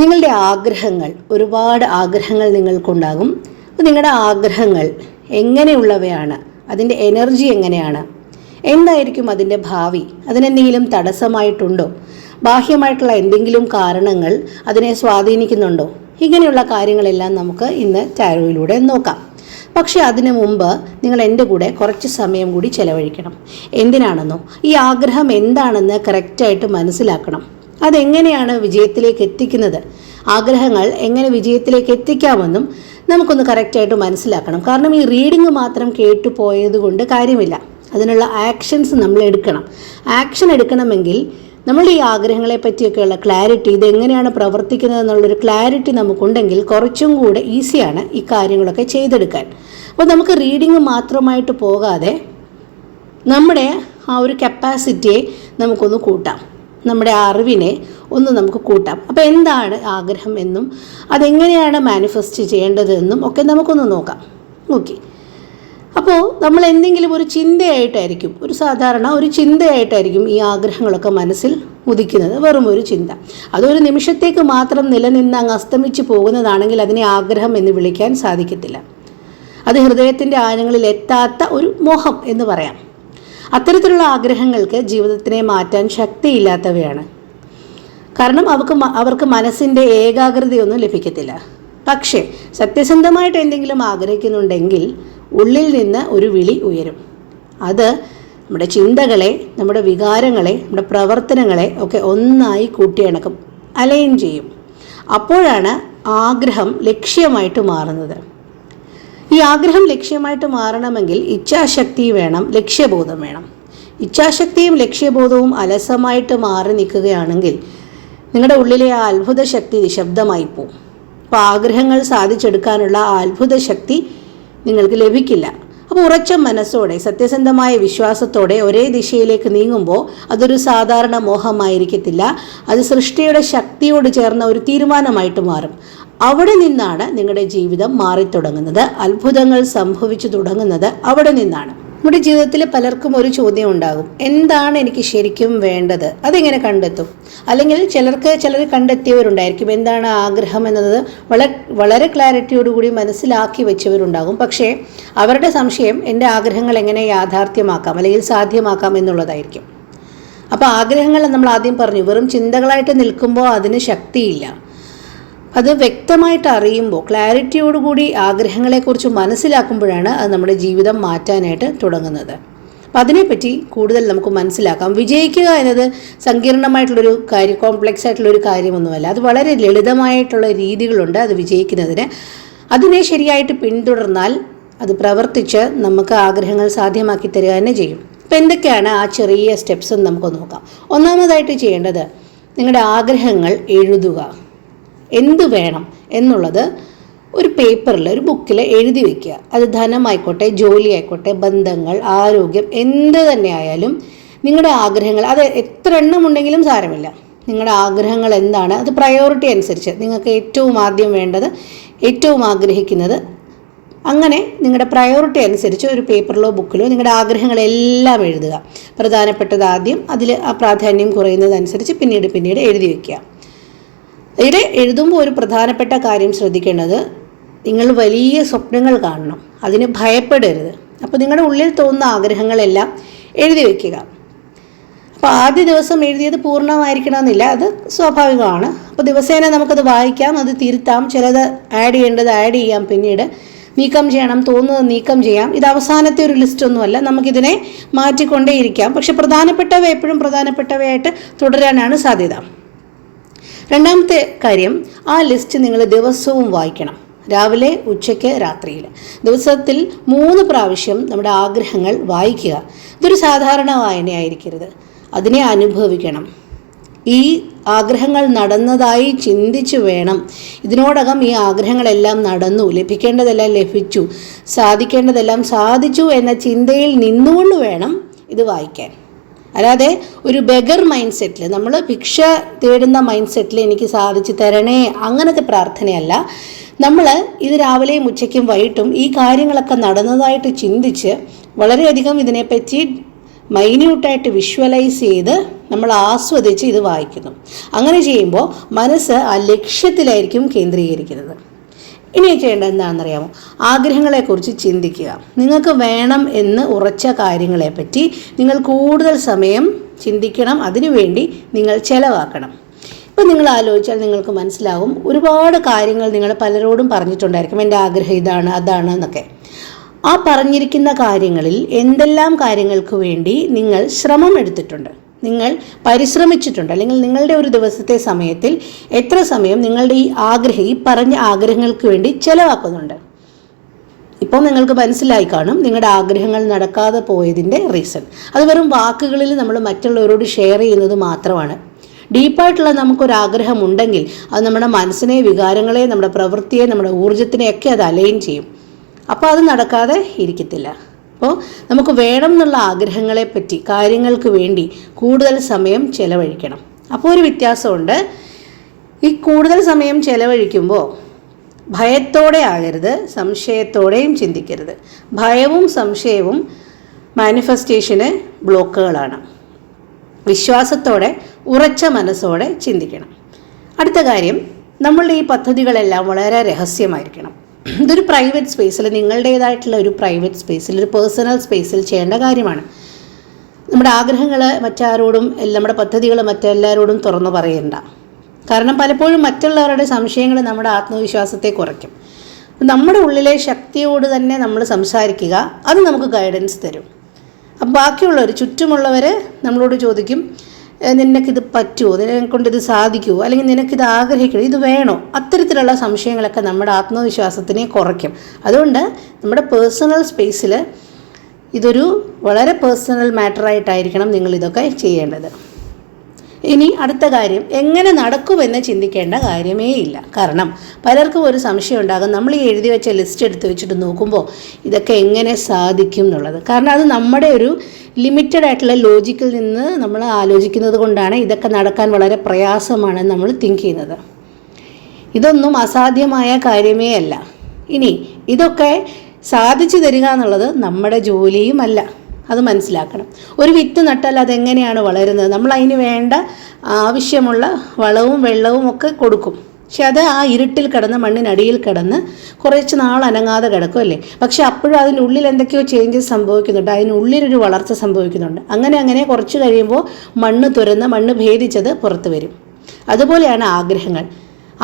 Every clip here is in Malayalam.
നിങ്ങളുടെ ആഗ്രഹങ്ങൾ, ഒരുപാട് ആഗ്രഹങ്ങൾ നിങ്ങൾക്കുണ്ടാകും. അപ്പോൾ നിങ്ങളുടെ ആഗ്രഹങ്ങൾ എങ്ങനെയുള്ളവയാണ്? അതിൻ്റെ എനർജി എങ്ങനെയാണ്? എന്തായിരിക്കും അതിൻ്റെ ഭാവി? അതിനെന്തെങ്കിലും തടസ്സമായിട്ടുണ്ടോ? ബാഹ്യമായിട്ടുള്ള എന്തെങ്കിലും കാരണങ്ങൾ അതിനെ സ്വാധീനിക്കുന്നുണ്ടോ? ഇങ്ങനെയുള്ള കാര്യങ്ങളെല്ലാം നമുക്ക് ഇന്ന് ടാരോയിലൂടെ നോക്കാം. പക്ഷേ അതിനു മുമ്പ് നിങ്ങൾ എൻ്റെ കൂടെ കുറച്ച് സമയം കൂടി ചെലവഴിക്കണം. എന്തിനാണെന്നോ, ഈ ആഗ്രഹം എന്താണെന്ന് കറക്റ്റായിട്ട് മനസ്സിലാക്കണം. അതെങ്ങനെയാണ് വിജയത്തിലേക്ക് എത്തിക്കുന്നത്, ആഗ്രഹങ്ങൾ എങ്ങനെ വിജയത്തിലേക്ക് എത്തിക്കാമെന്നും നമുക്കൊന്ന് കറക്റ്റായിട്ട് മനസ്സിലാക്കണം. കാരണം ഈ റീഡിങ് മാത്രം കേട്ടുപോയത് കൊണ്ട് കാര്യമില്ല. അതിനുള്ള ആക്ഷൻസ് നമ്മൾ എടുക്കണം. ആക്ഷൻ എടുക്കണമെങ്കിൽ നമ്മൾ ഈ ആഗ്രഹങ്ങളെ പറ്റിയൊക്കെയുള്ള ക്ലാരിറ്റി, ഇതെങ്ങനെയാണ് പ്രവർത്തിക്കുന്നത് എന്നുള്ളൊരു ക്ലാരിറ്റി നമുക്കുണ്ടെങ്കിൽ കുറച്ചും കൂടെ ഈസിയാണ് ഈ കാര്യങ്ങളൊക്കെ ചെയ്തെടുക്കാൻ. അപ്പോൾ നമുക്ക് റീഡിങ് മാത്രമായിട്ട് പോകാതെ നമ്മുടെ ആ ഒരു കപ്പാസിറ്റിയെ നമുക്കൊന്ന് കൂട്ടാം, നമ്മുടെ അറിവിനെ ഒന്ന് നമുക്ക് കൂട്ടാം. അപ്പോൾ എന്താണ് ആഗ്രഹം എന്നും അതെങ്ങനെയാണ് മാനിഫെസ്റ്റ് ചെയ്യേണ്ടതെന്നും ഒക്കെ നമുക്കൊന്ന് നോക്കാം. ഓക്കെ, അപ്പോൾ നമ്മൾ എന്തെങ്കിലും ഒരു ചിന്തയായിട്ടായിരിക്കും, സാധാരണ ഒരു ചിന്തയായിട്ടായിരിക്കും ഈ ആഗ്രഹങ്ങളൊക്കെ മനസ്സിൽ ഉദിക്കുന്നത്. വെറും ഒരു ചിന്ത, അതൊരു നിമിഷത്തേക്ക് മാത്രം നിലനിന്ന് അങ്ങ് അസ്തമിച്ച് പോകുന്നതാണെങ്കിൽ അതിനെ ആഗ്രഹം എന്ന് വിളിക്കാൻ സാധിക്കത്തില്ല. അത് ഹൃദയത്തിൻ്റെ ആഴങ്ങളിൽ എത്താത്ത ഒരു മോഹം എന്ന് പറയാം. അത്തരത്തിലുള്ള ആഗ്രഹങ്ങൾക്ക് ജീവിതത്തിനെ മാറ്റാൻ ശക്തിയില്ലാത്തവയാണ്. കാരണം അവർക്ക് മനസ്സിൻ്റെ ഏകാഗ്രതയൊന്നും ലഭിക്കത്തില്ല. പക്ഷേ സത്യസന്ധമായിട്ട് എന്തെങ്കിലും ആഗ്രഹിക്കുന്നുണ്ടെങ്കിൽ ഉള്ളിൽ നിന്ന് ഒരു വിളി ഉയരും. അത് നമ്മുടെ ചിന്തകളെ, നമ്മുടെ വികാരങ്ങളെ, നമ്മുടെ പ്രവർത്തനങ്ങളെ ഒക്കെ ഒന്നായി കൂട്ടിയിണക്കും, അലൈൻ ചെയ്യും. അപ്പോഴാണ് ആഗ്രഹം ലക്ഷ്യമായിട്ട് മാറുന്നത്. ഈ ആഗ്രഹം ലക്ഷ്യമായിട്ട് മാറണമെങ്കിൽ ഇച്ഛാശക്തി വേണം, ലക്ഷ്യബോധം വേണം. ഇച്ഛാശക്തിയും ലക്ഷ്യബോധവും അലസമായിട്ട് മാറി നിൽക്കുകയാണെങ്കിൽ നിങ്ങളുടെ ഉള്ളിലെ ആ അത്ഭുത ശക്തി നിശബ്ദമായി പോവും. അപ്പോൾ ആഗ്രഹങ്ങൾ സാധിച്ചെടുക്കാനുള്ള ആ അത്ഭുത ശക്തി നിങ്ങൾക്ക് ലഭിക്കില്ല. അപ്പോൾ ഉറച്ച മനസ്സോടെ, സത്യസന്ധമായ വിശ്വാസത്തോടെ ഒരേ ദിശയിലേക്ക് നീങ്ങുമ്പോൾ അതൊരു സാധാരണ മോഹമായിരിക്കത്തില്ല. അത് സൃഷ്ടിയുടെ ശക്തിയോട് ചേർന്ന ഒരു തീരുമാനമായിട്ട് മാറും. അവിടെ നിന്നാണ് നിങ്ങളുടെ ജീവിതം മാറിത്തുടങ്ങുന്നത്. അത്ഭുതങ്ങൾ സംഭവിച്ചു തുടങ്ങുന്നത് അവിടെ നിന്നാണ്. നമ്മുടെ ജീവിതത്തിൽ പലർക്കും ഒരു ചോദ്യം ഉണ്ടാകും, എന്താണ് എനിക്ക് ശരിക്കും വേണ്ടത്? അതെങ്ങനെ കണ്ടെത്തും? അല്ലെങ്കിൽ ചിലർ കണ്ടെത്തിയവരുണ്ടായിരിക്കും എന്താണ് ആഗ്രഹം എന്നത് വളരെ ക്ലാരിറ്റിയോടുകൂടി മനസ്സിലാക്കി വെച്ചവരുണ്ടാകും. പക്ഷേ അവരുടെ സംശയം എൻ്റെ ആഗ്രഹങ്ങൾ എങ്ങനെ യാഥാർത്ഥ്യമാക്കാം അല്ലെങ്കിൽ സാധ്യമാക്കാം എന്നുള്ളതായിരിക്കും. അപ്പോൾ ആഗ്രഹങ്ങൾ നമ്മൾ ആദ്യം പറഞ്ഞു, വെറും ചിന്തകളായിട്ട് നിൽക്കുമ്പോൾ അതിന് ശക്തിയില്ല. അത് വ്യക്തമായിട്ട് അറിയുമ്പോൾ, ക്ലാരിറ്റിയോടുകൂടി ആഗ്രഹങ്ങളെക്കുറിച്ച് മനസ്സിലാക്കുമ്പോഴാണ് അത് നമ്മുടെ ജീവിതം മാറ്റാനായിട്ട് തുടങ്ങുന്നത്. അപ്പം അതിനെപ്പറ്റി കൂടുതൽ നമുക്ക് മനസ്സിലാക്കാം. വിജയിക്കുക എന്നത് സങ്കീർണമായിട്ടുള്ളൊരു കാര്യം, കോംപ്ലക്സ് ആയിട്ടുള്ളൊരു കാര്യമൊന്നുമല്ല. അത് വളരെ ലളിതമായിട്ടുള്ള രീതികളുണ്ട് അത് വിജയിക്കുന്നതിന്. അതിനെ ശരിയായിട്ട് പിന്തുടർന്നാൽ അത് പ്രവർത്തിച്ച് നമുക്ക് ആഗ്രഹങ്ങൾ സാധ്യമാക്കി തരിക തന്നെ ചെയ്യും. അപ്പം എന്തൊക്കെയാണ് ആ ചെറിയ സ്റ്റെപ്സ് എന്ന് നമുക്ക് നോക്കാം. ഒന്നാമതായിട്ട് ചെയ്യേണ്ടത്, നിങ്ങളുടെ ആഗ്രഹങ്ങൾ എഴുതുക. എന്ത് വേണം എന്നുള്ളത് ഒരു പേപ്പറിൽ, ഒരു ബുക്കിൽ എഴുതി വയ്ക്കുക. അത് ധനമായിക്കോട്ടെ, ജോലി ആയിക്കോട്ടെ, ബന്ധങ്ങൾ, ആരോഗ്യം, എന്ത് തന്നെ ആയാലും നിങ്ങളുടെ ആഗ്രഹങ്ങൾ, അത് എത്ര എണ്ണം ഉണ്ടെങ്കിലും സാരമില്ല. നിങ്ങളുടെ ആഗ്രഹങ്ങൾ എന്താണ്, അത് പ്രയോറിറ്റി അനുസരിച്ച് നിങ്ങൾക്ക് ഏറ്റവും ആദ്യം വേണ്ടത്, ഏറ്റവും ആഗ്രഹിക്കുന്നത്, അങ്ങനെ നിങ്ങളുടെ പ്രയോറിറ്റി അനുസരിച്ച് ഒരു പേപ്പറിലോ ബുക്കിലോ നിങ്ങളുടെ ആഗ്രഹങ്ങളെല്ലാം എഴുതുക. പ്രധാനപ്പെട്ടത് ആദ്യം, അതിൽ ആ പ്രാധാന്യം കുറയുന്നതനുസരിച്ച് പിന്നീട് എഴുതി വയ്ക്കുക. ഇവിടെ എഴുതുമ്പോൾ ഒരു പ്രധാനപ്പെട്ട കാര്യം ശ്രദ്ധിക്കേണ്ടത്, നിങ്ങൾ വലിയ സ്വപ്നങ്ങൾ കാണണം, അതിന് ഭയപ്പെടരുത്. അപ്പോൾ നിങ്ങളുടെ ഉള്ളിൽ തോന്നുന്ന ആഗ്രഹങ്ങളെല്ലാം എഴുതി വയ്ക്കുക. അപ്പോൾ ആദ്യ ദിവസം എഴുതിയത് പൂർണ്ണമായിരിക്കണമെന്നില്ല, അത് സ്വാഭാവികമാണ്. അപ്പോൾ ദിവസേന നമുക്കത് വായിക്കാം, അത് തിരുത്താം, ചിലത് ആഡ് ചെയ്യേണ്ടത് ആഡ് ചെയ്യാം, പിന്നീട് നീക്കം ചെയ്യണം തോന്നുന്നത് നീക്കം ചെയ്യാം. ഇത് അവസാനത്തെ ഒരു ലിസ്റ്റൊന്നുമല്ല, നമുക്കിതിനെ മാറ്റിക്കൊണ്ടേയിരിക്കാം. പക്ഷെ പ്രധാനപ്പെട്ടവ എപ്പോഴും പ്രധാനപ്പെട്ടവയായിട്ട് തുടരാനാണ് സാധ്യത. രണ്ടാമത്തെ കാര്യം, ആ ലിസ്റ്റ് നിങ്ങൾ ദിവസവും വായിക്കണം. രാവിലെ, ഉച്ചയ്ക്ക്, രാത്രിയിൽ, ദിവസത്തിൽ 3 പ്രാവശ്യം നമ്മുടെ ആഗ്രഹങ്ങൾ വായിക്കുക. ഇതൊരു സാധാരണ വായനയായിരിക്കരുത്, അതിനെ അനുഭവിക്കണം. ഈ ആഗ്രഹങ്ങൾ നടന്നതായി ചിന്തിച്ചു വേണം. ഇതിനോടകം ഈ ആഗ്രഹങ്ങളെല്ലാം നടന്നു, ലഭിക്കേണ്ടതെല്ലാം ലഭിച്ചു, സാധിക്കേണ്ടതെല്ലാം സാധിച്ചു എന്ന ചിന്തയിൽ നിന്നുകൊണ്ട് വേണം ഇത് വായിക്കാൻ. അല്ലാതെ ഒരു ബെഗർ മൈൻഡ് സെറ്റിൽ, നമ്മൾ ഭിക്ഷ തേടുന്ന മൈൻഡ് സെറ്റിൽ എനിക്ക് സാധിച്ചു തരണേ അങ്ങനത്തെ പ്രാർത്ഥനയല്ല. നമ്മൾ ഇത് രാവിലെയും ഉച്ചയ്ക്കും വൈകിട്ടും ഈ കാര്യങ്ങളൊക്കെ നടന്നതായിട്ട് ചിന്തിച്ച് വളരെയധികം ഇതിനെപ്പറ്റി മൈന്യൂട്ടായിട്ട് വിഷ്വലൈസ് ചെയ്ത് നമ്മൾ ആസ്വദിച്ച് ഇത് വായിക്കുന്നു. അങ്ങനെ ചെയ്യുമ്പോൾ മനസ്സ് ആ ലക്ഷ്യത്തിലായിരിക്കും കേന്ദ്രീകരിക്കുന്നത്. ഇനി ചെയ്യേണ്ടത് എന്താണെന്നറിയാമോ? ആഗ്രഹങ്ങളെക്കുറിച്ച് ചിന്തിക്കുക. നിങ്ങൾക്ക് വേണം എന്ന് ഉറച്ച കാര്യങ്ങളെപ്പറ്റി നിങ്ങൾ കൂടുതൽ സമയം ചിന്തിക്കണം. അതിനുവേണ്ടി നിങ്ങൾ ചെലവാക്കണം. ഇപ്പം നിങ്ങൾ ആലോചിച്ചാൽ നിങ്ങൾക്ക് മനസ്സിലാവും, ഒരുപാട് കാര്യങ്ങൾ നിങ്ങൾ പലരോടും പറഞ്ഞിട്ടുണ്ടായിരിക്കും, എൻ്റെ ആഗ്രഹം ഇതാണ് അതാണ് എന്നൊക്കെ. ആ പറഞ്ഞിരിക്കുന്ന കാര്യങ്ങളിൽ എന്തെല്ലാം കാര്യങ്ങൾക്ക് വേണ്ടി നിങ്ങൾ ശ്രമം എടുത്തിട്ടുണ്ട്, നിങ്ങൾ പരിശ്രമിച്ചിട്ടുണ്ട്, അല്ലെങ്കിൽ നിങ്ങളുടെ ഒരു ദിവസത്തെ സമയത്തിൽ എത്ര സമയം നിങ്ങളുടെ ഈ പറഞ്ഞ ആഗ്രഹങ്ങൾക്ക് വേണ്ടി ചെലവാക്കുന്നുണ്ട്. ഇപ്പോൾ നിങ്ങൾക്ക് മനസ്സിലായി കാണും നിങ്ങളുടെ ആഗ്രഹങ്ങൾ നടക്കാതെ പോയതിൻ്റെ റീസൺ. അത് വെറും വാക്കുകളിൽ നമ്മൾ മറ്റുള്ളവരോട് ഷെയർ ചെയ്യുന്നത് മാത്രമാണ്. ഡീപ്പായിട്ടുള്ള നമുക്കൊരാഗ്രഹം ഉണ്ടെങ്കിൽ അത് നമ്മുടെ മനസ്സിനെ, വികാരങ്ങളെ, നമ്മുടെ പ്രവൃത്തിയെ, നമ്മുടെ ഊർജ്ജത്തിനെയൊക്കെ അത് അലൈൻ ചെയ്യും. അപ്പോൾ അത് നടക്കാതെ ഇരിക്കത്തില്ല. അപ്പോൾ നമുക്ക് വേണം എന്നുള്ള ആഗ്രഹങ്ങളെപ്പറ്റി, കാര്യങ്ങൾക്ക് വേണ്ടി കൂടുതൽ സമയം ചെലവഴിക്കണം. അപ്പോൾ ഒരു വ്യത്യാസമുണ്ട്. ഈ കൂടുതൽ സമയം ചെലവഴിക്കുമ്പോൾ ഭയത്തോടെ ആകരുത്, സംശയത്തോടെയും ചിന്തിക്കരുത്. ഭയവും സംശയവും മാനിഫെസ്റ്റേഷന് ബ്ലോക്കുകളാണ്. വിശ്വാസത്തോടെ, ഉറച്ച മനസ്സോടെ ചിന്തിക്കണം. അടുത്ത കാര്യം, നമ്മളുടെ ഈ പദ്ധതികളെല്ലാം വളരെ രഹസ്യമായിരിക്കണം. ഇതൊരു പ്രൈവറ്റ് സ്പേസിൽ, നിങ്ങളുടേതായിട്ടുള്ള ഒരു പ്രൈവറ്റ് സ്പേസിൽ, ഒരു പേഴ്സണൽ സ്പേസിൽ ചെയ്യേണ്ട കാര്യമാണ്. നമ്മുടെ ആഗ്രഹങ്ങൾ മറ്റാരോടും, നമ്മുടെ പദ്ധതികൾ മറ്റെല്ലാവരോടും തുറന്നു പറയണ്ട. കാരണം പലപ്പോഴും മറ്റുള്ളവരുടെ സംശയങ്ങൾ നമ്മുടെ ആത്മവിശ്വാസത്തെ കുറയ്ക്കും. നമ്മുടെ ഉള്ളിലെ ശക്തിയോട് തന്നെ നമ്മൾ സംസാരിക്കുക, അത് നമുക്ക് ഗൈഡൻസ് തരും. അപ്പം ബാക്കിയുള്ളവർ, ചുറ്റുമുള്ളവർ നമ്മളോട് ചോദിക്കും, നിനക്കിത് പറ്റുമോ, നിനക്കൊണ്ടിത് സാധിക്കുമോ, അല്ലെങ്കിൽ നിനക്കിത് ആഗ്രഹിക്കണോ, ഇത് വേണോ? അത്തരത്തിലുള്ള സംശയങ്ങളൊക്കെ നമ്മുടെ ആത്മവിശ്വാസത്തിനെ കുറയ്ക്കും. അതുകൊണ്ട് നമ്മുടെ പേഴ്സണൽ സ്പേസിൽ ഇതൊരു വളരെ പേഴ്സണൽ മാറ്ററായിട്ടായിരിക്കണം നിങ്ങളിതൊക്കെ ചെയ്യേണ്ടത്. ഇനി അടുത്ത കാര്യം, എങ്ങനെ നടക്കുമെന്ന് ചിന്തിക്കേണ്ട കാര്യമേ ഇല്ല. കാരണം പലർക്കും ഒരു സംശയം ഉണ്ടാകും, നമ്മൾ ഈ എഴുതി വെച്ച ലിസ്റ്റ് എടുത്ത് വെച്ചിട്ട് നോക്കുമ്പോൾ ഇതൊക്കെ എങ്ങനെ സാധിക്കും എന്നുള്ളത്. കാരണം അത് നമ്മുടെ ഒരു ലിമിറ്റഡ് ആയിട്ടുള്ള ലോജിക്കിൽ നിന്ന് നമ്മൾ ആലോചിക്കുന്നത് കൊണ്ടാണ് ഇതൊക്കെ നടക്കാൻ വളരെ പ്രയാസമാണെന്ന് നമ്മൾ തിങ്ക് ചെയ്യുന്നത്. ഇതൊന്നും അസാധ്യമായ കാര്യമേ അല്ല. ഇനി ഇതൊക്കെ സാധിച്ചു തരിക എന്നുള്ളത് നമ്മുടെ ജോലിയുമല്ല, അത് മനസ്സിലാക്കണം. ഒരു വിത്ത് നട്ടാൽ അതെങ്ങനെയാണ് വളരുന്നത്? നമ്മൾ അതിന് വേണ്ട ആവശ്യമുള്ള വളവും വെള്ളവും ഒക്കെ കൊടുക്കും. പക്ഷെ അത് ആ ഇരുട്ടിൽ കിടന്ന്, മണ്ണിനടിയിൽ കിടന്ന് കുറച്ച് നാൾ അനങ്ങാതെ കിടക്കും അല്ലേ? പക്ഷെ അപ്പോഴും അതിൻ്റെ ഉള്ളിൽ എന്തൊക്കെയോ ചേഞ്ചസ് സംഭവിക്കുന്നുണ്ട്, അതിനുള്ളിലൊരു വളർച്ച സംഭവിക്കുന്നുണ്ട്. അങ്ങനെ കുറച്ച് കഴിയുമ്പോൾ മണ്ണ് തുരന്ന്, മണ്ണ് ഭേദിച്ചത് പുറത്ത് വരും. അതുപോലെയാണ്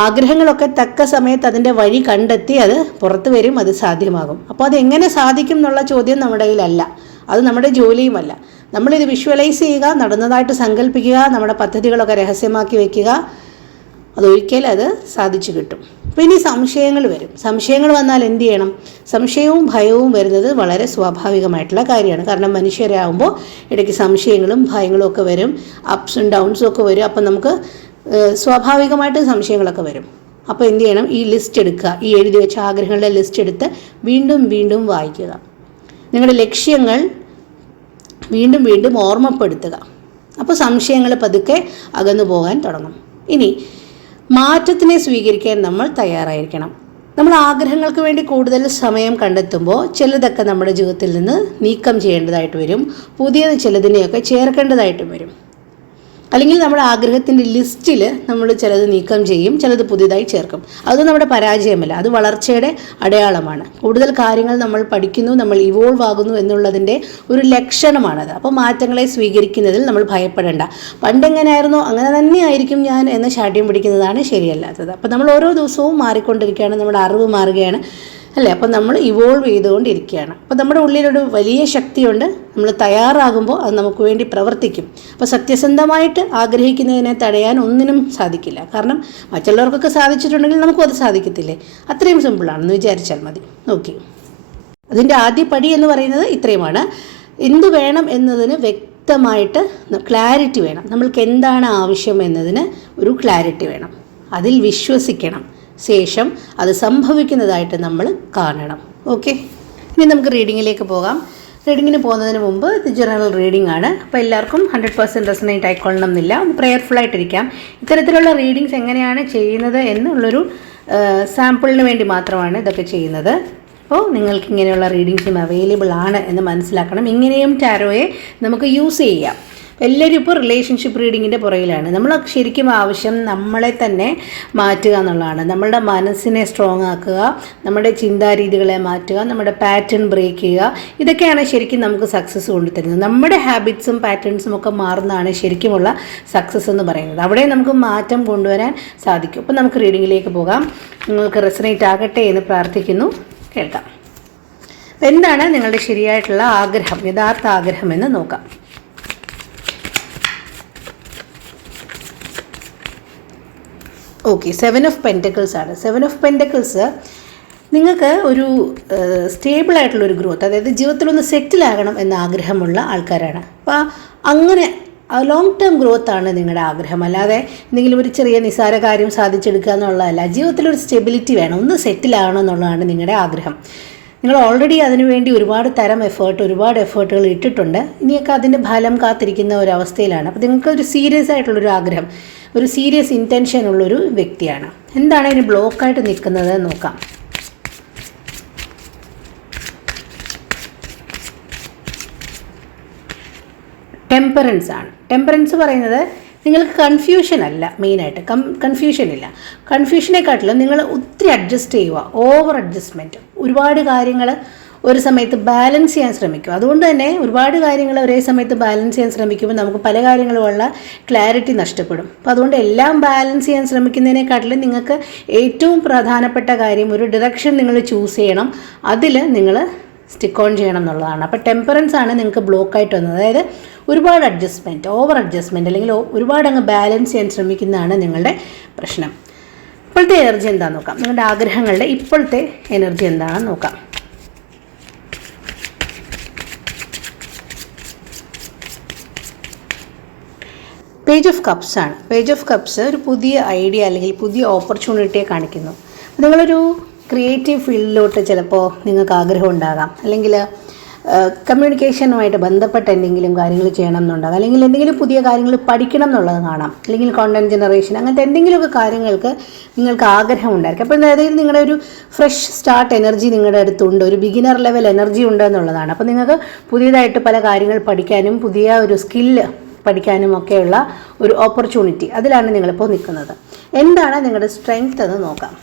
ആഗ്രഹങ്ങളൊക്കെ തക്ക സമയത്ത് അതിൻ്റെ വഴി കണ്ടെത്തി അത് പുറത്ത് വരും, അത് സാധ്യമാകും. അപ്പോൾ അതെങ്ങനെ സാധിക്കും എന്നുള്ള ചോദ്യം നമ്മുടെ കയ്യിലല്ല, അത് നമ്മുടെ ജോലിയുമല്ല. നമ്മളിത് വിഷ്വലൈസ് ചെയ്യുക, നടന്നതായിട്ട് സങ്കല്പിക്കുക, നമ്മുടെ പദ്ധതികളൊക്കെ രഹസ്യമാക്കി വയ്ക്കുക, അതൊരിക്കലും അത് സാധിച്ചു കിട്ടും. അപ്പോൾ ഇനി സംശയങ്ങൾ വരും. സംശയങ്ങൾ വന്നാൽ എന്ത് ചെയ്യണം? സംശയവും ഭയവും വരുന്നത് വളരെ സ്വാഭാവികമായിട്ടുള്ള കാര്യമാണ്. കാരണം മനുഷ്യരാകുമ്പോൾ ഇടയ്ക്ക് സംശയങ്ങളും ഭയങ്ങളും ഒക്കെ വരും, അപ്സും ഡൗൺസും ഒക്കെ വരും. അപ്പം നമുക്ക് സ്വാഭാവികമായിട്ട് സംശയങ്ങളൊക്കെ വരും. അപ്പോൾ എന്ത് ചെയ്യണം? ഈ ലിസ്റ്റ് എടുക്കുക, ഈ എഴുതി വെച്ച ആഗ്രഹങ്ങളുടെ ലിസ്റ്റ് എടുത്ത് വീണ്ടും വീണ്ടും വായിക്കുക. നിങ്ങളുടെ ലക്ഷ്യങ്ങൾ വീണ്ടും വീണ്ടും ഓർമ്മപ്പെടുത്തുക. അപ്പോൾ സംശയങ്ങൾ പതുക്കെ അകന്നു പോകാൻ തുടങ്ങും. ഇനി മാറ്റത്തിനെ സ്വീകരിക്കാൻ നമ്മൾ തയ്യാറായിരിക്കണം. നമ്മൾ ആഗ്രഹങ്ങൾക്ക് വേണ്ടി കൂടുതൽ സമയം കണ്ടെത്തുമ്പോൾ ചിലതൊക്കെ നമ്മുടെ ജീവിതത്തിൽ നിന്ന് നീക്കം ചെയ്യേണ്ടതായിട്ട് വരും, പുതിയത് ചിലതിനെയൊക്കെ ചേർക്കേണ്ടതായിട്ടും വരും. അല്ലെങ്കിൽ നമ്മുടെ ആഗ്രഹത്തിൻ്റെ ലിസ്റ്റിൽ നമ്മൾ ചിലത് നീക്കം ചെയ്യും, ചിലത് പുതിയതായി ചേർക്കും. അത് നമ്മുടെ പരാജയമല്ല, അത് വളർച്ചയുടെ അടയാളമാണ്. കൂടുതൽ കാര്യങ്ങൾ നമ്മൾ പഠിക്കുന്നു, നമ്മൾ ഇവോൾവ് ആകുന്നു എന്നുള്ളതിൻ്റെ ഒരു ലക്ഷണമാണത്. അപ്പോൾ മാറ്റങ്ങളെ സ്വീകരിക്കുന്നതിൽ നമ്മൾ ഭയപ്പെടേണ്ട. പണ്ടെങ്ങനെയായിരുന്നോ അങ്ങനെ തന്നെ ആയിരിക്കും ഞാൻ എന്ന് ശാഠ്യം പിടിക്കുന്നതാണ് ശരിയല്ലാത്തത്. അപ്പോൾ നമ്മൾ ഓരോ ദിവസവും മാറിക്കൊണ്ടിരിക്കുകയാണ്, നമ്മുടെ അറിവ് മാറുകയാണ് അല്ലേ? അപ്പം നമ്മൾ ഇവോൾവ് ചെയ്തുകൊണ്ടിരിക്കുകയാണ്. അപ്പോൾ നമ്മുടെ ഉള്ളിലൊരു വലിയ ശക്തിയുണ്ട്. നമ്മൾ തയ്യാറാകുമ്പോൾ അത് നമുക്ക് വേണ്ടി പ്രവർത്തിക്കും. അപ്പോൾ സത്യസന്ധമായിട്ട് ആഗ്രഹിക്കുന്നതിനെ തടയാൻ ഒന്നിനും സാധിക്കില്ല. കാരണം മറ്റുള്ളവർക്കൊക്കെ സാധിച്ചിട്ടുണ്ടെങ്കിൽ നമുക്കും അത് സാധിക്കത്തില്ലേ? അത്രയും സിമ്പിളാണെന്ന് വിചാരിച്ചാൽ മതി. ഓക്കെ, അതിൻ്റെ ആദ്യ പടി എന്ന് പറയുന്നത് ഇത്രയുമാണ്. എന്ത് വേണം എന്നതിന് വ്യക്തമായിട്ട് ക്ലാരിറ്റി വേണം. നമ്മൾക്ക് എന്താണ് ആവശ്യം എന്നതിന് ഒരു ക്ലാരിറ്റി വേണം. അതിൽ വിശ്വസിക്കണം. ശേഷം അത് സംഭവിക്കുന്നതായിട്ട് നമ്മൾ കാണണം. ഓക്കെ, ഇനി നമുക്ക് റീഡിങ്ങിലേക്ക് പോകാം. റീഡിങ്ങിന് പോകുന്നതിന് മുമ്പ് ഇത് ജനറൽ റീഡിംഗ് ആണ്. അപ്പോൾ എല്ലാവർക്കും 100% റെസണേറ്റ് ആയിക്കൊള്ളണം എന്നില്ല. ഒന്ന് പ്രയർഫുള്ളായിട്ടിരിക്കാം. ഇത്തരത്തിലുള്ള റീഡിങ്സ് എങ്ങനെയാണ് ചെയ്യുന്നത് എന്നുള്ളൊരു സാമ്പിളിന് വേണ്ടി മാത്രമാണ് ഇതൊക്കെ ചെയ്യുന്നത്. അപ്പോൾ നിങ്ങൾക്ക് ഇങ്ങനെയുള്ള റീഡിങ്സും അവൈലബിൾ ആണ് എന്ന് മനസ്സിലാക്കണം. ഇങ്ങനെയും ടാരോയെ നമുക്ക് യൂസ് ചെയ്യാം. എല്ലാവരും ഇപ്പോൾ റിലേഷൻഷിപ്പ് റീഡിങ്ങിൻ്റെ പുറകിലാണ്. നമ്മൾ ശരിക്കും ആവശ്യം നമ്മളെ തന്നെ മാറ്റുക എന്നുള്ളതാണ്. നമ്മളുടെ മനസ്സിനെ സ്ട്രോങ് ആക്കുക, നമ്മുടെ ചിന്താരീതികളെ മാറ്റുക, നമ്മുടെ പാറ്റേൺ ബ്രേക്ക് ചെയ്യുക. ഇതൊക്കെയാണ് ശരിക്കും നമുക്ക് സക്സസ് കൊണ്ടുതരുന്നത്. നമ്മുടെ ഹാബിറ്റ്സും പാറ്റേൺസും ഒക്കെ മാറുന്നതാണ് ശരിക്കുമുള്ള സക്സസ് എന്ന് പറയുന്നത്. അവിടെ നമുക്ക് മാറ്റം കൊണ്ടുവരാൻ സാധിക്കും. അപ്പോൾ നമുക്ക് റീഡിങ്ങിലേക്ക് പോകാം. നിങ്ങൾക്ക് റെസനേറ്റ് ആകട്ടെ എന്ന് പ്രാർത്ഥിക്കുന്നു. കേൾക്കാം. എന്താണ് നിങ്ങളുടെ ശരിയായിട്ടുള്ള ആഗ്രഹം, യഥാർത്ഥ ആഗ്രഹം എന്ന് നോക്കാം. ഓക്കെ, 7 ഓഫ് പെൻറ്റക്കിൾസ് ആണ്. 7 ഓഫ് പെൻറ്റക്കിൾസ് നിങ്ങൾക്ക് ഒരു സ്റ്റേബിളായിട്ടുള്ളൊരു ഗ്രോത്ത്, അതായത് ജീവിതത്തിലൊന്ന് സെറ്റിലാകണം എന്ന ആഗ്രഹമുള്ള ആൾക്കാരാണ്. അപ്പോൾ അങ്ങനെ ലോങ് ടേം ഗ്രോത്ത് ആണ് നിങ്ങളുടെ ആഗ്രഹം. അല്ലാതെ എന്തെങ്കിലും ഒരു ചെറിയ നിസ്സാര കാര്യം സാധിച്ചെടുക്കുക എന്നുള്ളതല്ല. ജീവിതത്തിലൊരു സ്റ്റെബിലിറ്റി വേണം, ഒന്ന് സെറ്റിലാകണം എന്നുള്ളതാണ് നിങ്ങളുടെ ആഗ്രഹം. നിങ്ങൾ ഓൾറെഡി അതിനുവേണ്ടി ഒരുപാട് എഫേർട്ടുകൾ ഇട്ടിട്ടുണ്ട്. ഇനിയൊക്കെ അതിൻ്റെ ഫലം കാത്തിരിക്കുന്ന ഒരവസ്ഥയിലാണ്. അപ്പോൾ നിങ്ങൾക്ക് ഒരു സീരിയസ് ആയിട്ടുള്ളൊരു ആഗ്രഹം, ഒരു സീരിയസ് ഇൻറ്റൻഷൻ ഉള്ളൊരു വ്യക്തിയാണ്. എന്താണ് ഇതിന് ബ്ലോക്കായിട്ട് നിൽക്കുന്നത് നോക്കാം. ടെമ്പറൻസ് ആണ്. ടെമ്പറൻസ് പറയുന്നത് നിങ്ങൾക്ക് കൺഫ്യൂഷൻ അല്ല, മെയിനായിട്ട് കൺഫ്യൂഷൻ ഇല്ല. കൺഫ്യൂഷനെക്കാട്ടിലും നിങ്ങൾ ഒത്തിരി അഡ്ജസ്റ്റ് ചെയ്യുക, ഓവർ അഡ്ജസ്റ്റ്മെൻറ്റ്. ഒരുപാട് കാര്യങ്ങൾ ഒരു സമയത്ത് ബാലൻസ് ചെയ്യാൻ ശ്രമിക്കും. അതുകൊണ്ട് തന്നെ ഒരുപാട് കാര്യങ്ങൾ ഒരേ സമയത്ത് ബാലൻസ് ചെയ്യാൻ ശ്രമിക്കുമ്പോൾ നമുക്ക് പല കാര്യങ്ങളുമുള്ള ക്ലാരിറ്റി നഷ്ടപ്പെടും. അപ്പോൾ അതുകൊണ്ട് എല്ലാം ബാലൻസ് ചെയ്യാൻ ശ്രമിക്കുന്നതിനെക്കാട്ടിലും നിങ്ങൾക്ക് ഏറ്റവും പ്രധാനപ്പെട്ട കാര്യം ഒരു ഡിറക്ഷൻ നിങ്ങൾ ചൂസ് ചെയ്യണം, അതിൽ നിങ്ങൾ സ്റ്റിക്ക് ഓൺ ചെയ്യണം എന്നുള്ളതാണ്. അപ്പോൾ ടെമ്പറൻസ് ആണ് നിങ്ങൾക്ക് ബ്ലോക്കായിട്ട് വന്നത്. അതായത് ഒരുപാട് അഡ്ജസ്റ്റ്മെൻറ്റ്, ഓവർ അഡ്ജസ്റ്റ്മെൻറ്റ്, അല്ലെങ്കിൽ ഒരുപാട് അങ്ങ് ബാലൻസ് ചെയ്യാൻ ശ്രമിക്കുന്നതാണ് നിങ്ങളുടെ പ്രശ്നം. ഇപ്പോഴത്തെ എനർജി എന്താണെന്ന് നോക്കാം. നിങ്ങളുടെ ആഗ്രഹങ്ങളുടെ ഇപ്പോഴത്തെ എനർജി എന്താണെന്ന് നോക്കാം. പേജ് ഓഫ് കപ്സ് ആണ്. പേജ് ഓഫ് കപ്സ് ഒരു പുതിയ ഐഡിയ അല്ലെങ്കിൽ പുതിയ ഓപ്പർച്യൂണിറ്റിയെ കാണിക്കുന്നു. നിങ്ങളൊരു ക്രിയേറ്റീവ് ഫീൽഡിലോട്ട് ചിലപ്പോൾ നിങ്ങൾക്ക് ആഗ്രഹം ഉണ്ടാകാം, അല്ലെങ്കിൽ കമ്മ്യൂണിക്കേഷനുമായിട്ട് ബന്ധപ്പെട്ട എന്തെങ്കിലും കാര്യങ്ങൾ ചെയ്യണം എന്നുണ്ടാകാം, അല്ലെങ്കിൽ എന്തെങ്കിലും പുതിയ കാര്യങ്ങൾ പഠിക്കണം എന്നുള്ളത് കാണാം, അല്ലെങ്കിൽ കോണ്ടന്റ് ജനറേഷൻ, അങ്ങനത്തെ എന്തെങ്കിലുമൊക്കെ കാര്യങ്ങൾക്ക് നിങ്ങൾക്ക് ആഗ്രഹം ഉണ്ടായിരിക്കും. അപ്പോൾ അതായത് നിങ്ങളുടെ ഒരു ഫ്രഷ് സ്റ്റാർട്ട് എനർജി നിങ്ങളുടെ അടുത്തുണ്ട്, ഒരു ബിഗിനർ ലെവൽ എനർജി ഉണ്ട് എന്നുള്ളതാണ്. അപ്പോൾ നിങ്ങൾക്ക് പുതിയതായിട്ട് പല കാര്യങ്ങൾ പഠിക്കാനും പുതിയ ഒരു സ്കില്ല് പഠിക്കാനും ഒക്കെയുള്ള ഒരു ഓപ്പർച്യൂണിറ്റി, അതിലാണ് നിങ്ങളിപ്പോൾ നിൽക്കുന്നത്. എന്താണ് നിങ്ങളുടെ സ്ട്രെങ്ത് എന്ന് നോക്കാം.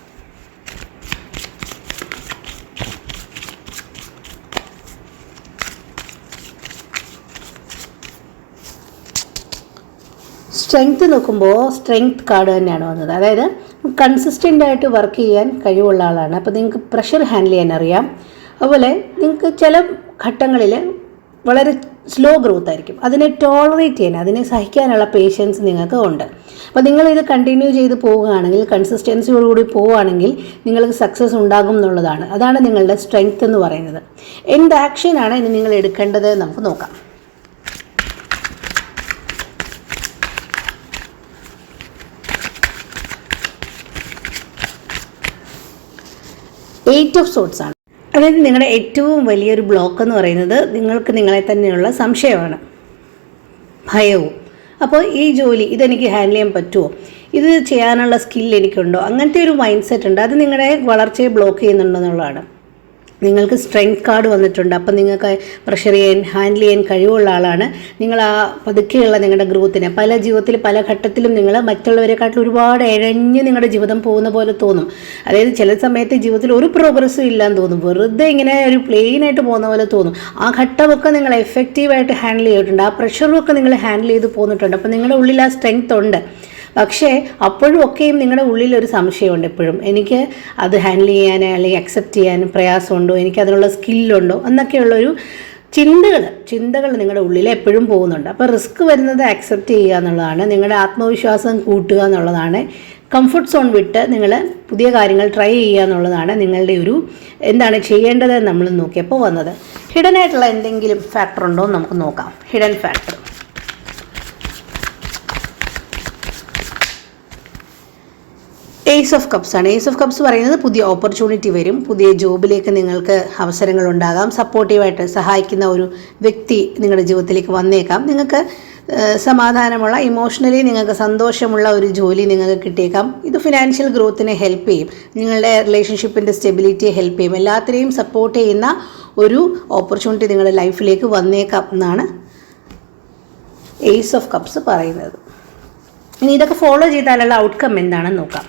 സ്ട്രെങ്ത് നോക്കുമ്പോൾ സ്ട്രെങ്ത് കാർഡ് തന്നെയാണ് വന്നത്. അതായത് കൺസിസ്റ്റൻ്റ് ആയിട്ട് വർക്ക് ചെയ്യാൻ കഴിവുള്ള ആളാണ്. അപ്പോൾ നിങ്ങൾക്ക് പ്രഷർ ഹാൻഡിൽ ചെയ്യാൻ അറിയാം. അതുപോലെ നിങ്ങൾക്ക് ചില ഘട്ടങ്ങളിൽ വളരെ സ്ലോ ഗ്രോത്ത് ആയിരിക്കും, അതിനെ ടോളറേറ്റ് ചെയ്യാൻ, അതിനെ സഹിക്കാനുള്ള പേഷ്യൻസ് നിങ്ങൾക്ക് ഉണ്ട്. അപ്പോൾ നിങ്ങളിത് കണ്ടിന്യൂ ചെയ്ത് പോവുകയാണെങ്കിൽ, കൺസിസ്റ്റൻസിയോടുകൂടി പോവുകയാണെങ്കിൽ നിങ്ങൾക്ക് സക്സസ് ഉണ്ടാകും എന്നുള്ളതാണ്. അതാണ് നിങ്ങളുടെ സ്ട്രെങ്ത് എന്ന് പറയുന്നത്. എന്ത് ആക്ഷനാണ് ഇനി നിങ്ങൾ എടുക്കേണ്ടത് നമുക്ക് നോക്കാം. എയ്റ്റ് ഓഫ് സോർട്സ് ആണ്. അതായത് നിങ്ങളുടെ ഏറ്റവും വലിയൊരു ബ്ലോക്ക് എന്ന് പറയുന്നത് നിങ്ങൾക്ക് നിങ്ങളെ തന്നെയുള്ള സംശയമാണ്, ഭയവും. അപ്പോൾ ഈ ജോലി ഇതെനിക്ക് ഹാൻഡിൽ ചെയ്യാൻ പറ്റുമോ, ഇത് ചെയ്യാനുള്ള സ്കിൽ എനിക്കുണ്ടോ, അങ്ങനത്തെ ഒരു മൈൻഡ് സെറ്റ് ഉണ്ട്. അത് നിങ്ങളുടെ വളർച്ചയെ ബ്ലോക്ക് ചെയ്യുന്നുണ്ടെന്നുള്ളതാണ്. നിങ്ങൾക്ക് സ്ട്രെങ്ത് കാർഡ് വന്നിട്ടുണ്ട്. അപ്പം നിങ്ങൾക്ക് പ്രഷർ ചെയ്യാൻ, ഹാൻഡിൽ ചെയ്യാൻ കഴിവുള്ള ആളാണ്. നിങ്ങൾ ആ പതുക്കെയുള്ള നിങ്ങളുടെ ഗ്രോത്തിനെ ജീവിതത്തിൽ പല ഘട്ടത്തിലും നിങ്ങൾ മറ്റുള്ളവരെക്കാട്ടിൽ ഒരുപാട് ഇഴഞ്ഞ് നിങ്ങളുടെ ജീവിതം പോകുന്ന പോലെ തോന്നും. അതായത് ചില സമയത്ത് ജീവിതത്തിൽ ഒരു പ്രോഗ്രസ്സും ഇല്ലാന്ന് തോന്നും, വെറുതെ ഇങ്ങനെ ഒരു പ്ലെയിനായിട്ട് പോകുന്ന പോലെ തോന്നും. ആ ഘട്ടമൊക്കെ നിങ്ങൾ എഫക്റ്റീവായിട്ട് ഹാൻഡിൽ ചെയ്തിട്ടുണ്ട്, ആ പ്രഷറുമൊക്കെ നിങ്ങൾ ഹാൻഡിൽ ചെയ്ത് പോന്നിട്ടുണ്ട്. അപ്പം നിങ്ങളുടെ ഉള്ളിൽ ആ സ്ട്രെങ്ത് ഉണ്ട്. പക്ഷേ അപ്പോഴും ഒക്കെയും നിങ്ങളുടെ ഉള്ളിലൊരു സംശയമുണ്ട് എപ്പോഴും, എനിക്ക് അത് ഹാൻഡിൽ ചെയ്യാൻ അല്ലെങ്കിൽ അക്സെപ്റ്റ് ചെയ്യാൻ പ്രയാസമുണ്ടോ, എനിക്കതിനുള്ള സ്കില്ലുണ്ടോ എന്നൊക്കെയുള്ളൊരു ചിന്തകൾ നിങ്ങളുടെ ഉള്ളിൽ എപ്പോഴും പോകുന്നുണ്ട്. അപ്പോൾ റിസ്ക് വരുന്നത് അക്സെപ്റ്റ് ചെയ്യുക എന്നുള്ളതാണ്, നിങ്ങളുടെ ആത്മവിശ്വാസം കൂട്ടുക എന്നുള്ളതാണ്, കംഫർട്ട് സോൺ വിട്ട് നിങ്ങൾ പുതിയ കാര്യങ്ങൾ ട്രൈ ചെയ്യുക എന്നുള്ളതാണ് നിങ്ങളുടെ ഒരു എന്താണ് ചെയ്യേണ്ടത് നമ്മൾ നോക്കിയപ്പോൾ വന്നത്. ഹിഡൻ ആയിട്ടുള്ള എന്തെങ്കിലും ഫാക്ടർ ഉണ്ടോ എന്ന് നമുക്ക് നോക്കാം. Hidden factor ace of cups ആണ്. ഏസ് ഓഫ് കപ്സ് പറയുന്നത് പുതിയ ഓപ്പർച്യൂണിറ്റി വരും, പുതിയ ജോബിലേക്ക് നിങ്ങൾക്ക് അവസരങ്ങൾ ഉണ്ടാകാം, സപ്പോർട്ടീവായിട്ട് സഹായിക്കുന്ന ഒരു വ്യക്തി നിങ്ങളുടെ ജീവിതത്തിലേക്ക് വന്നേക്കാം. നിങ്ങൾക്ക് സമാധാനമുള്ള, ഇമോഷണലി നിങ്ങൾക്ക് സന്തോഷമുള്ള ഒരു ജോലി നിങ്ങൾക്ക് കിട്ടിയേക്കാം. ഇത് ഫിനാൻഷ്യൽ ഗ്രോത്തിനെ ഹെൽപ്പ് ചെയ്യും, നിങ്ങളുടെ റിലേഷൻഷിപ്പിൻ്റെ സ്റ്റെബിലിറ്റിയെ ഹെൽപ്പ് ചെയ്യും, എല്ലാത്തിനെയും സപ്പോർട്ട് ചെയ്യുന്ന ഒരു ഓപ്പർച്യൂണിറ്റി നിങ്ങളുടെ ലൈഫിലേക്ക് വന്നേക്കാം എന്നാണ് ഏസ് ഓഫ് കപ്സ് പറയുന്നത്. ഇനി ഇതൊക്കെ ഫോളോ ചെയ്താലുള്ള ഔട്ട്കം എന്താണെന്ന് നോക്കാം.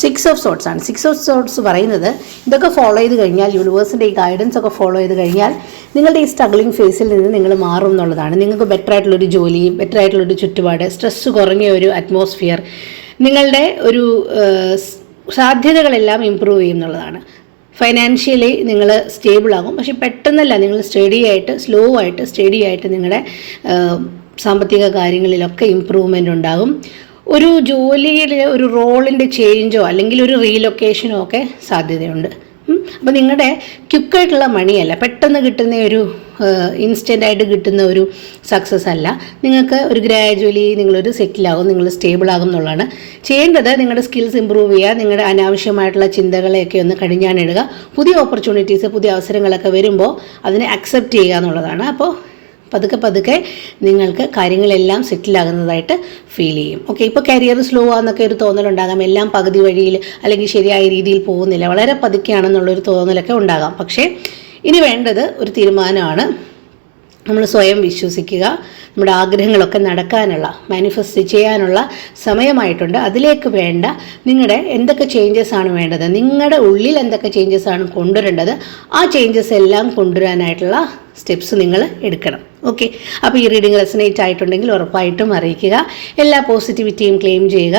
സിക്സ് ഓഫ് സോർട്സ് ആണ്. സിക്സ് ഓഫ് സോർട്സ് പറയുന്നത് ഇതൊക്കെ ഫോളോ ചെയ്ത് കഴിഞ്ഞാൽ, യൂണിവേഴ്സിൻ്റെ ഈ ഗൈഡൻസ് ഒക്കെ ഫോളോ ചെയ്ത് കഴിഞ്ഞാൽ നിങ്ങളുടെ ഈ സ്ട്രഗ്ലിംഗ് ഫേസിൽ നിന്ന് നിങ്ങൾ മാറും എന്നുള്ളതാണ്. നിങ്ങൾക്ക് ബെറ്റർ ആയിട്ടുള്ളൊരു ജോലി, ബെറ്റർ ആയിട്ടുള്ളൊരു ചുറ്റുപാട്, സ്ട്രെസ് കുറഞ്ഞ ഒരു അറ്റ്മോസ്ഫിയർ, നിങ്ങളുടെ ഒരു സാധ്യതകളെല്ലാം ഇമ്പ്രൂവ് ചെയ്യും എന്നുള്ളതാണ്. ഫൈനാൻഷ്യലി നിങ്ങൾ സ്റ്റേബിളാകും. പക്ഷെ പെട്ടെന്നല്ല, നിങ്ങൾ സ്ലോ ആയിട്ട് നിങ്ങളുടെ സാമ്പത്തിക കാര്യങ്ങളിലൊക്കെ ഇമ്പ്രൂവ്മെൻ്റ് ഉണ്ടാകും. ഒരു ജോലിയിൽ ഒരു റോളിൻ്റെ ചേഞ്ചോ അല്ലെങ്കിൽ ഒരു റീലൊക്കേഷനോ ഒക്കെ സാധ്യതയുണ്ട്. അപ്പോൾ നിങ്ങളുടെ ക്വിക്കായിട്ടുള്ള മണിയല്ല, പെട്ടെന്ന് കിട്ടുന്ന ഒരു ഇൻസ്റ്റൻ്റായിട്ട് കിട്ടുന്ന ഒരു സക്സസ് അല്ല. നിങ്ങൾക്ക് ഒരു ഗ്രാജുവലി നിങ്ങളൊരു സെറ്റിലാകും, നിങ്ങൾ സ്റ്റേബിളാകും എന്നുള്ളതാണ് ചെയ്യേണ്ടത്. നിങ്ങളുടെ സ്കിൽസ് ഇമ്പ്രൂവ് ചെയ്യുക, നിങ്ങളുടെ അനാവശ്യമായിട്ടുള്ള ചിന്തകളെയൊക്കെ ഒന്ന് കടിഞ്ഞാണിടുക. പുതിയ ഓപ്പർച്യൂണിറ്റീസ്, പുതിയ അവസരങ്ങളൊക്കെ വരുമ്പോൾ അതിനെ അക്സെപ്റ്റ് ചെയ്യുക എന്നുള്ളതാണ്. അപ്പോൾ പതുക്കെ നിങ്ങൾക്ക് കാര്യങ്ങളെല്ലാം സെറ്റിലാകുന്നതായിട്ട് ഫീൽ ചെയ്യും. ഓക്കെ, ഇപ്പോൾ കരിയർ സ്ലോ ആണെന്നൊക്കെ ഒരു തോന്നലുണ്ടാകാം, എല്ലാം പകുതി വഴിയിൽ അല്ലെങ്കിൽ ശരിയായ രീതിയിൽ പോകുന്നില്ല, വളരെ പതുക്കെയാണെന്നുള്ളൊരു തോന്നലൊക്കെ ഉണ്ടാകാം. പക്ഷേ ഇനി വേണ്ടത് ഒരു തീരുമാനമാണ്. നമ്മൾ സ്വയം വിശ്വസിക്കുക. നമ്മുടെ ആഗ്രഹങ്ങളൊക്കെ നടക്കാനുള്ള, മാനിഫെസ്റ്റ് ചെയ്യാനുള്ള സമയമായിട്ടുണ്ട്. അതിലേക്ക് വേണ്ട നിങ്ങളുടെ എന്തൊക്കെ ചേഞ്ചസ് ആണ് വേണ്ടത്, നിങ്ങളുടെ ഉള്ളിൽ എന്തൊക്കെ ചേഞ്ചസ് ആണ് കൊണ്ടുവരേണ്ടത്, ആ ചേഞ്ചസ് എല്ലാം കൊണ്ടുവരാനായിട്ടുള്ള സ്റ്റെപ്സ് നിങ്ങൾ എടുക്കണം. ഓക്കെ, അപ്പോൾ ഈ റീഡിംഗ് റെസനേറ്റ് ആയിട്ടുണ്ടെങ്കിൽ ഉറപ്പായിട്ടും അറിയിക്കുക. എല്ലാ പോസിറ്റിവിറ്റിയും ക്ലെയിം ചെയ്യുക.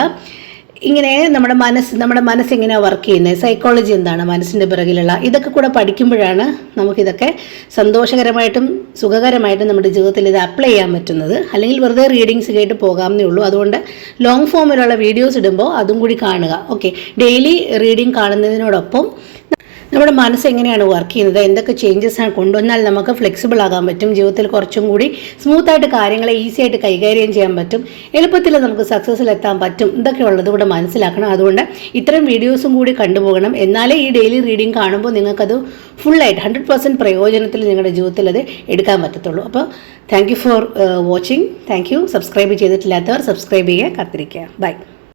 ഇങ്ങനെ നമ്മുടെ മനസ്സ് എങ്ങനെയാണ് വർക്ക് ചെയ്യുന്നത്, സൈക്കോളജി എന്താണ് മനസ്സിൻ്റെ പിറകിലുള്ള, ഇതൊക്കെ കൂടെ പഠിക്കുമ്പോഴാണ് നമുക്കിതൊക്കെ സന്തോഷകരമായിട്ടും സുഖകരമായിട്ടും നമ്മുടെ ജീവിതത്തിൽ ഇത് അപ്ലൈ ചെയ്യാൻ പറ്റുന്നത്. അല്ലെങ്കിൽ വെറുതെ റീഡിങ്സ് കേട്ട് പോകാമെന്നേ ഉള്ളൂ. അതുകൊണ്ട് ലോങ് ഫോമിലുള്ള വീഡിയോസ് ഇടുമ്പോൾ അതും കൂടി കാണുക. ഓക്കെ, ഡെയിലി റീഡിംഗ് കാണുന്നതിനോടൊപ്പം നമ്മുടെ മനസ്സ് എങ്ങനെയാണ് വർക്ക് ചെയ്യുന്നത്, എന്തൊക്കെ ചേഞ്ചസ് ആണ് കൊണ്ടുവന്നാൽ നമുക്ക് ഫ്ലെക്സിബിൾ ആകാൻ പറ്റും, ജീവിതത്തിൽ കുറച്ചും കൂടി സ്മൂത്തായിട്ട് കാര്യങ്ങളെ ഈസി ആയിട്ട് കൈകാര്യം ചെയ്യാൻ പറ്റും, എളുപ്പത്തിൽ നമുക്ക് സക്സസ്സിലെത്താൻ പറ്റും, ഇതൊക്കെ ഉള്ളത് കൂടെ മനസ്സിലാക്കണം. അതുകൊണ്ട് ഇത്തരം വീഡിയോസും കൂടി കണ്ടുപോകണം. എന്നാലേ ഈ ഡെയിലി റീഡിംഗ് കാണുമ്പോൾ നിങ്ങൾക്കത് ഫുള്ളായിട്ട് 100% പ്രയോജനത്തിൽ നിങ്ങളുടെ ജീവിതത്തിൽ അത് എടുക്കാൻ പറ്റത്തുള്ളൂ. അപ്പോൾ thank you for watching. Thank you. Subscribe ചെയ്തിട്ടില്ലാത്തവർ സബ്സ്ക്രൈബ് ചെയ്യുക, കാത്തിരിക്കുക. ബൈ.